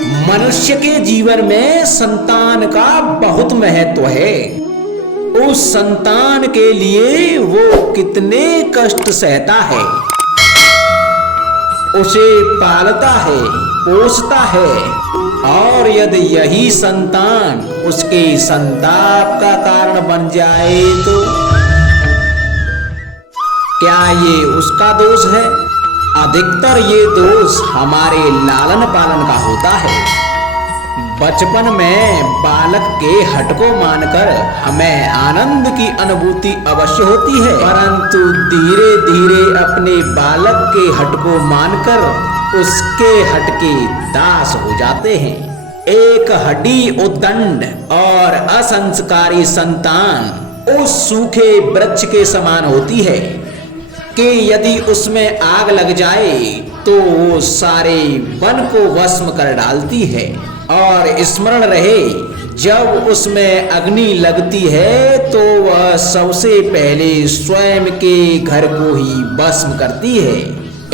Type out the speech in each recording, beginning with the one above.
मनुष्य के जीवन में संतान का बहुत महत्व है। उस संतान के लिए वो कितने कष्ट सहता है, उसे पालता है, पोसता है, और यदि यही संतान उसके संताप का कारण बन जाए तो क्या ये उसका दोष है? अधिकतर ये दोष हमारे लालन पालन का होता है। बचपन में बालक के हठ को मानकर हमें आनंद की अनुभूति अवश्य होती है, परंतु धीरे धीरे अपने बालक के हठ को मानकर उसके हठ के दास हो जाते हैं। एक हड्डी उद्दंड और असंस्कारी संतान उस सूखे वृक्ष के समान होती है कि यदि उसमें आग लग जाए तो वो सारे वन को भस्म कर डालती है। और स्मरण रहे, जब उसमें अग्नि लगती है तो वह सबसे पहले स्वयं के घर को ही भस्म करती है।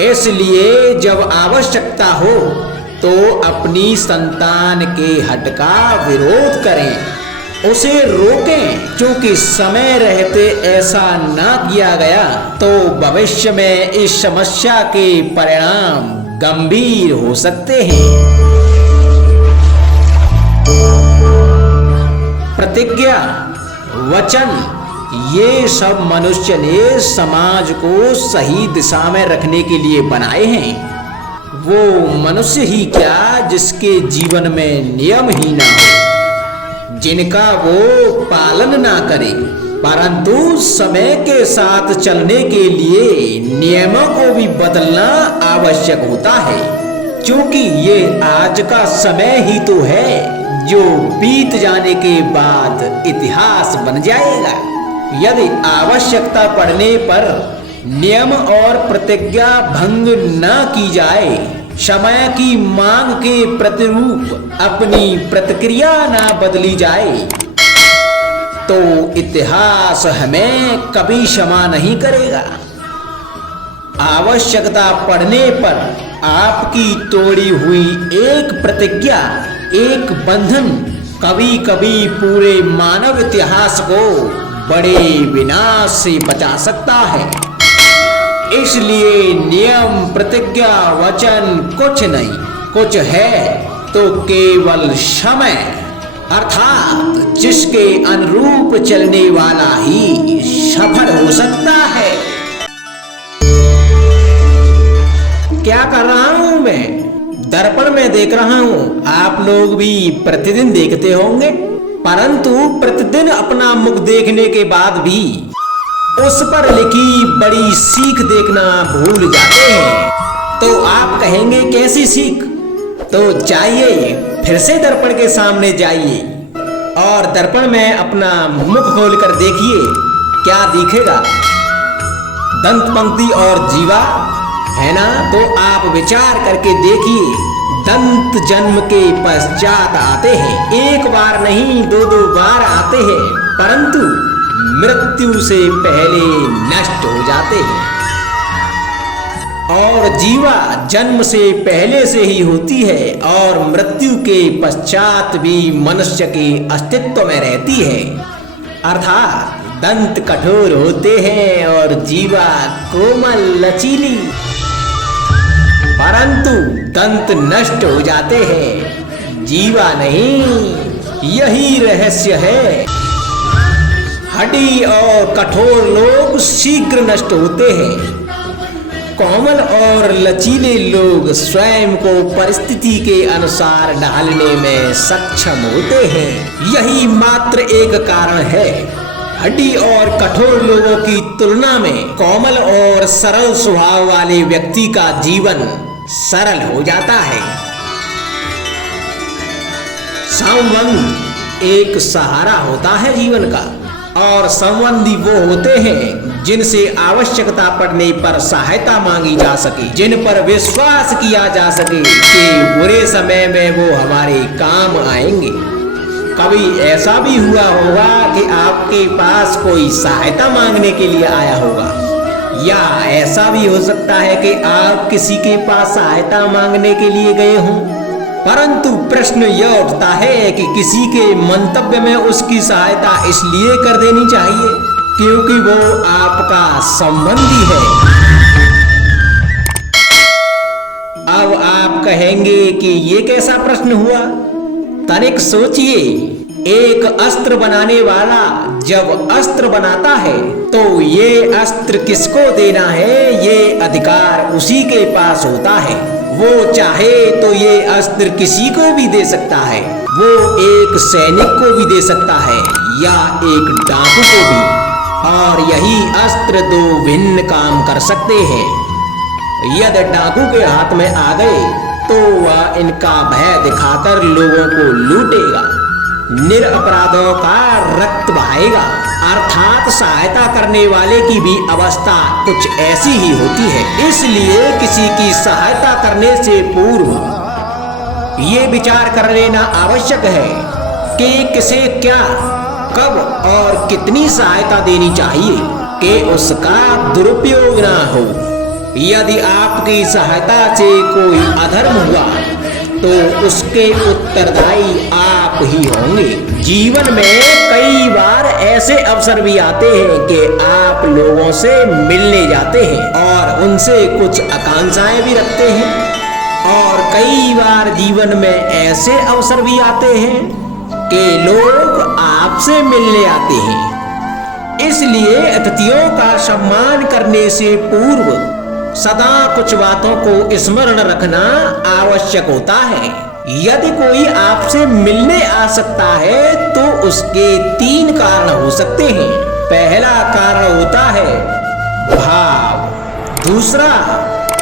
इसलिए जब आवश्यकता हो तो अपनी संतान के हठ का विरोध करें, उसे रोकें, क्योंकि समय रहते ऐसा ना किया गया तो भविष्य में इस समस्या के परिणाम गंभीर हो सकते हैं। प्रतिज्ञा, वचन, ये सब मनुष्य ने समाज को सही दिशा में रखने के लिए बनाए हैं। वो मनुष्य ही क्या जिसके जीवन में नियम ही ना हो, जिनका वो पालन ना करे, परंतु समय के साथ चलने के लिए नियमों को भी बदलना आवश्यक होता है, क्योंकि ये आज का समय ही तो है जो बीत जाने के बाद इतिहास बन जाएगा। यदि आवश्यकता पड़ने पर नियम और प्रतिज्ञा भंग न की जाए, समय की मांग के प्रतिरूप अपनी प्रतिक्रिया न बदली जाए, तो इतिहास हमें कभी क्षमा नहीं करेगा। आवश्यकता पड़ने पर आपकी तोड़ी हुई एक प्रतिज्ञा, एक बंधन कभी कभी पूरे मानव इतिहास को बड़े विनाश से बचा सकता है। इसलिए नियम, प्रतिज्ञा, वचन कुछ नहीं, कुछ है तो केवल समय, अर्थात जिसके अनुरूप चलने वाला ही सफल हो सकता है। क्या कर रहा हूं मैं? दर्पण में देख रहा हूं। आप लोग भी प्रतिदिन देखते होंगे, परंतु प्रतिदिन अपना मुख देखने के बाद भी उस पर लिखी बड़ी सीख देखना भूल जाते हैं। तो आप कहेंगे कैसी सीख? तो जाइए, फिर से दर्पण के सामने जाइए और दर्पण में अपना मुख खोलकर देखिए, क्या दिखेगा? दंत पंक्ति और जीवा है ना? तो आप विचार करके देखिए, दंत जन्म के पश्चात आते हैं, एक बार नहीं दो दो बार आते हैं, परंतु मृत्यु से पहले नष्ट हो जाते हैं। और जीवा जन्म से पहले से ही होती है और मृत्यु के पश्चात भी मनुष्य के अस्तित्व में रहती है। अर्थात दंत कठोर होते हैं और जीवा कोमल लचीली, परंतु दंत नष्ट हो जाते हैं, जीवा नहीं। यही रहस्य है। हड्डी और कठोर लोग शीघ्र नष्ट होते हैं, कोमल और लचीले लोग स्वयं को परिस्थिति के अनुसार ढालने में सक्षम होते हैं। यही मात्र एक कारण है। हड्डी और कठोर लोगों की तुलना में कोमल और सरल स्वभाव वाले व्यक्ति का जीवन सरल हो जाता है। संबंध एक सहारा होता है जीवन का, और संबंधी वो होते हैं जिनसे आवश्यकता पड़ने पर सहायता मांगी जा सके, जिन पर विश्वास किया जा सके कि बुरे समय में वो हमारे काम आएंगे। कभी ऐसा भी हुआ होगा कि आपके पास कोई सहायता मांगने के लिए आया होगा, या ऐसा भी हो सकता है कि आप किसी के पास सहायता मांगने के लिए गए हों परंतु प्रश्न यह उठता है कि किसी के मंतव्य में उसकी सहायता इसलिए कर देनी चाहिए क्योंकि वो आपका संबंधी है। अब आप कहेंगे कि ये कैसा प्रश्न हुआ? तनिक सोचिए, एक अस्त्र बनाने वाला जब अस्त्र बनाता है तो ये अस्त्र किसको देना है, ये अधिकार उसी के पास होता है। वो चाहे तो ये अस्त्र किसी को भी दे सकता है, वो एक सैनिक को भी दे सकता है या एक डाकू को भी, और यही अस्त्र दो भिन्न काम कर सकते हैं। यदि डाकू के हाथ में आ गए तो वह इनका भय दिखाकर लोगों को लूटेगा, निरपराधों का रक्त बहाएगा, अर्थात सहायता करने वाले की भी अवस्था कुछ ऐसी ही होती है। इसलिए किसी की सहायता करने से पूर्व ये विचार कर लेना आवश्यक है कि किसे क्या, कब और कितनी सहायता देनी चाहिए कि उसका दुरुपयोग ना हो। यदि आपकी सहायता से कोई अधर्म हुआ तो उसके उत्तरदायी आप ही होंगे। जीवन में कई बार ऐसे अवसर भी आते हैं कि आप लोगों से मिलने जाते हैं और उनसे कुछ आकांक्षाएं भी रखते हैं, और कई बार जीवन में ऐसे अवसर भी आते हैं कि लोग आपसे मिलने आते हैं। इसलिए अतिथियों का सम्मान करने से पूर्व सदा कुछ बातों को स्मरण रखना आवश्यक होता है। यदि कोई आपसे मिलने आ सकता है तो उसके 3 कारण हो सकते हैं। पहला कारण होता है भाव, दूसरा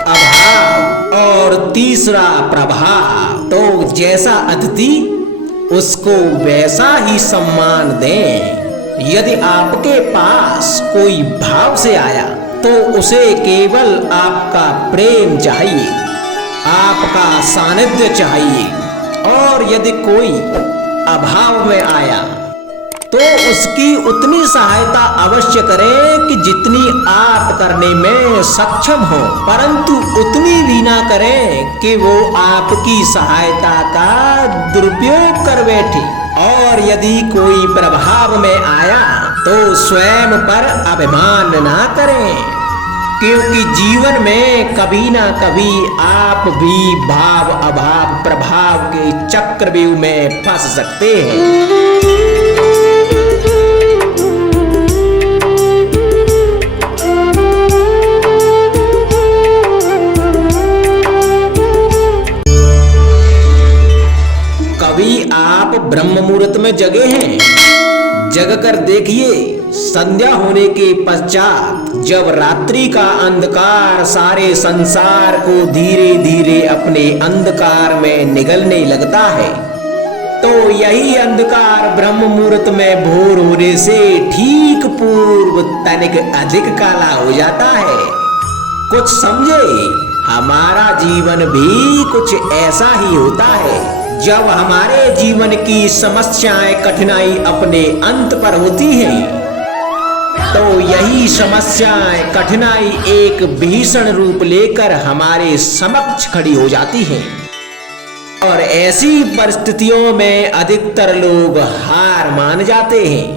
अभाव और तीसरा प्रभाव। तो जैसा अतिथि उसको वैसा ही सम्मान दें। यदि आपके पास कोई भाव से आया तो उसे केवल आपका प्रेम चाहिए, आपका सानिध्य चाहिए, और यदि कोई अभाव में आया तो उसकी उतनी सहायता अवश्य करें कि जितनी आप करने में सक्षम हो, परंतु उतनी भी ना करें कि वो आपकी सहायता का दुरुपयोग कर बैठे। और यदि कोई प्रभाव में आया तो स्वयं पर अभिमान ना करें, क्योंकि जीवन में कभी ना कभी आप भी भाव अभाव प्रभाव के चक्रव्यूह में फंस सकते हैं। कभी आप ब्रह्म मुहूर्त में जगे हैं? जगकर देखिए, संध्या होने के पश्चात जब रात्रि का अंधकार सारे संसार को धीरे धीरे अपने अंधकार में निगलने लगता है, तो यही अंधकार ब्रह्म मुहूर्त में भोर होने से ठीक पूर्व तनिक अधिक काला हो जाता है। कुछ समझे, हमारा जीवन भी कुछ ऐसा ही होता है। जब हमारे जीवन की समस्याएं कठिनाई अपने अंत पर होती हैं, तो यही समस्याएं कठिनाई एक भीषण रूप लेकर हमारे समक्ष खड़ी हो जाती हैं, और ऐसी परिस्थितियों में अधिकतर लोग हार मान जाते हैं,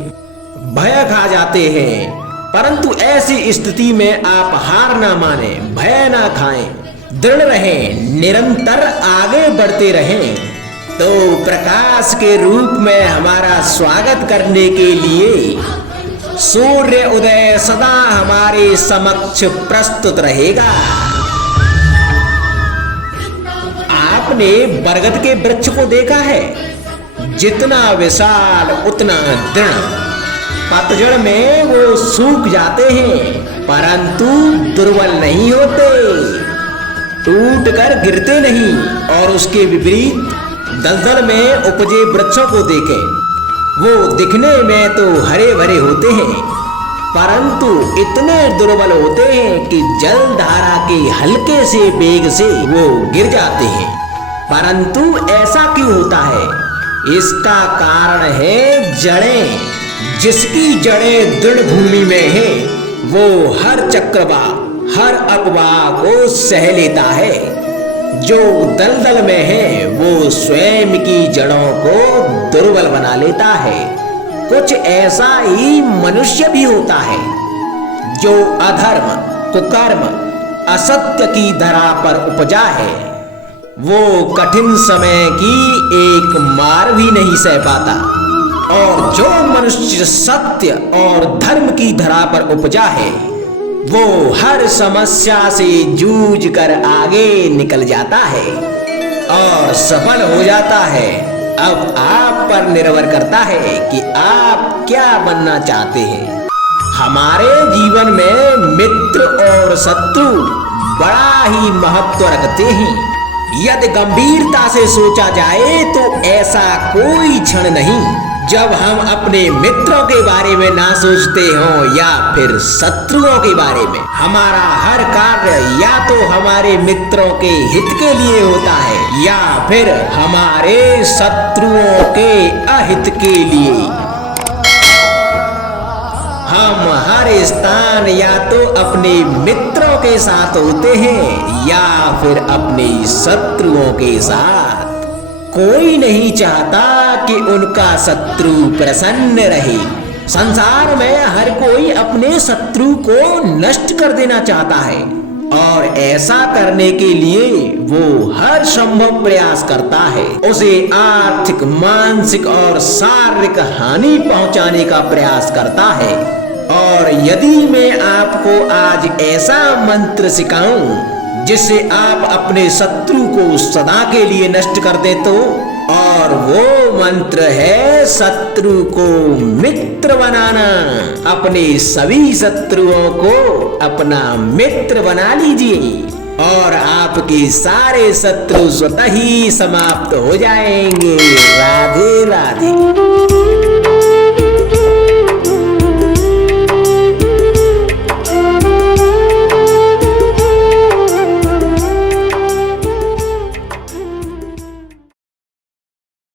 भय खा जाते हैं। परंतु ऐसी स्थिति में आप हार ना माने, भय ना खाएं, दृढ़ रहें, निरंतर आगे बढ़ते रहें। तो प्रकाश के रूप में हमारा स्वागत करने के लिए सूर्य उदय सदा हमारे समक्ष प्रस्तुत रहेगा। आपने बरगद के वृक्ष को देखा है? जितना विशाल उतना दृढ़। पतझड़ में वो सूख जाते हैं परंतु दुर्बल नहीं होते, टूट कर गिरते नहीं। और उसके विपरीत दलदल में उपजे वृक्षों को देखें, वो दिखने में तो हरे भरे होते हैं परंतु इतने दुर्बल होते हैं कि जल धारा के हल्के से वेग से वो गिर जाते हैं। परंतु ऐसा क्यों होता है? इसका कारण है जड़ें। जिसकी जड़ें दृढ़ भूमि में है वो हर चक्रवात, हर अफवाह को सह लेता है। जो दलदल में है वो स्वयं की जड़ों को दुर्बल बना लेता है। कुछ ऐसा ही मनुष्य भी होता है जो अधर्म, कुकर्म, असत्य की धरा पर उपजा है। वो कठिन समय की एक मार भी नहीं सह पाता। और जो मनुष्य सत्य और धर्म की धरा पर उपजा है वो हर समस्या से जूझ कर आगे निकल जाता है और सफल हो जाता है। अब आप पर निर्भर करता है कि आप क्या बनना चाहते हैं। हमारे जीवन में मित्र और शत्रु बड़ा ही महत्व रखते हैं। यदि गंभीरता से सोचा जाए तो ऐसा कोई क्षण नहीं जब हम अपने मित्रों के बारे में ना सोचते हों या फिर शत्रुओं के बारे में। हमारा हर कार्य या तो हमारे मित्रों के हित के लिए होता है या फिर हमारे शत्रुओं के अहित के लिए। हम हर स्थान या तो अपने मित्रों के साथ होते हैं या फिर अपने शत्रुओं के साथ। कोई नहीं चाहता कि उनका शत्रु प्रसन्न रहे। संसार में हर कोई अपने शत्रु को नष्ट कर देना चाहता है और ऐसा करने के लिए वो हर संभव प्रयास करता है। उसे आर्थिक, मानसिक और शारीरिक हानि पहुंचाने का प्रयास करता है। और यदि मैं आपको आज ऐसा मंत्र सिखाऊं जिससे आप अपने शत्रु को सदा के लिए नष्ट कर दे तो, और वो मंत्र है शत्रु को मित्र बनाना। अपने सभी शत्रुओं को अपना मित्र बना लीजिए और आपके सारे शत्रु स्वतः ही समाप्त हो जाएंगे। राधे राधे।